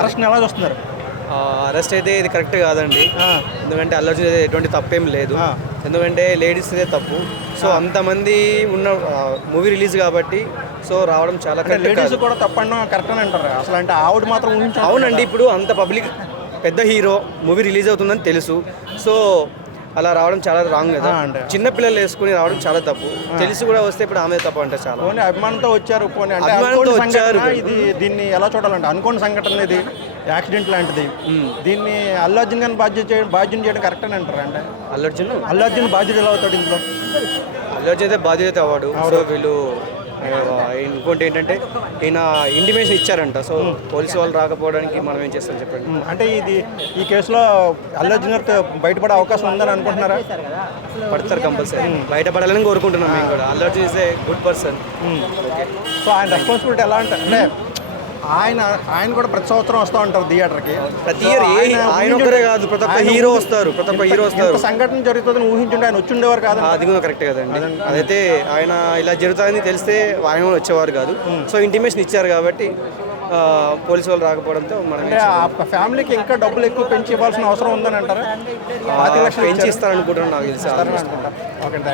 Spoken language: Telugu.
అరెస్ట్ని ఎలా చూస్తున్నారు? అరెస్ట్ అయితే ఇది కరెక్ట్ కాదండి. ఎందుకంటే అల్లు అర్జున్ ఎటువంటి తప్పేం లేదు. ఎందుకంటే లేడీస్దే తప్పు. సో అంతమంది ఉన్న మూవీ రిలీజ్ కాబట్టి సో రావడం చాలా కరెక్ట్ లేడీస్ కాదు. కూడా తప్పండి కరెక్ట్ అని అంటారు. అసలు అంటే ఆవిడ మాత్రం ఊహించాలి. అవునండి, ఇప్పుడు అంత పబ్లిక్ పెద్ద హీరో మూవీ రిలీజ్ అవుతుందని తెలుసు. సో అలా రావడం చాలా రాంగ్ కదా. అంటే చిన్న పిల్లలు వేసుకుని రావడం చాలా తప్పు. తెలిసి కూడా వస్తే ఇప్పుడు ఆమె తప్పు అంటే చాలా. పోనీ అభిమానంతో వచ్చారు. పోనీ అంటే అభిమానంతో అనుకోని వచ్చారు. సంఘటన ఇది. దీన్ని ఎలా చూడాలంటే అనుకోని సంఘటన ఇది, యాక్సిడెంట్ లాంటిది. దీన్ని అల్లు అర్జున్ గారిని బాధ్యం చేయడం కరెక్ట్ అని అంటారు. అంటే అల్లు అర్జున్ బాధ్యత ఎలా అవుతాడు ఇంట్లో? అల్లు అర్జున్ అయితే బాధ్యత అవ్వడు. సో వీళ్ళు ఇంకోటి ఏంటంటే ఈయన ఇంటిమేషన్ ఇచ్చారంట. సో పోలీసు వాళ్ళు రాకపోవడానికి మనం ఏం చేస్తాం చెప్పండి. అంటే ఈ కేసులో అల్లు అర్జున్ గారితో బయటపడే అవకాశం ఉందని అనుకుంటున్నారా? పడతారు కంపల్సరీ. బయటపడాలని కోరుకుంటున్నాం మేము కూడా. Allu Arjun is a good person. So ఆయన రెస్పాన్సిబిలిటీ ఎలా అంటే ఆయన కూడా ప్రతి సంవత్సరం వస్తూ ఉంటారు థియేటర్కి. ప్రతి ఇయర్ ఆయన ఒక్కరే కాదు, ప్రతి ఒక్క హీరో వస్తారు. సంఘటన జరుగుతుందని ఊహించుంటే ఆయన వచ్చి ఉండేవారు కాదు. అది కూడా కరెక్ట్ కదండి. అదైతే ఆయన ఇలా జరుగుతుందని తెలిస్తే ఆయన కూడా వచ్చేవారు కాదు. సో ఇంటిమేషన్ ఇచ్చారు కాబట్టి పోలీసు వాళ్ళు రాకపోవడంతో మనం ఆ ఫ్యామిలీకి ఇంకా డబ్బులు ఎక్కువ పెంచి ఇవ్వాల్సిన అవసరం ఉందని అంటారా? పెంచి ఇస్తారనుకుంటున్నాను నాకు తెలిసి. Okay, thank you.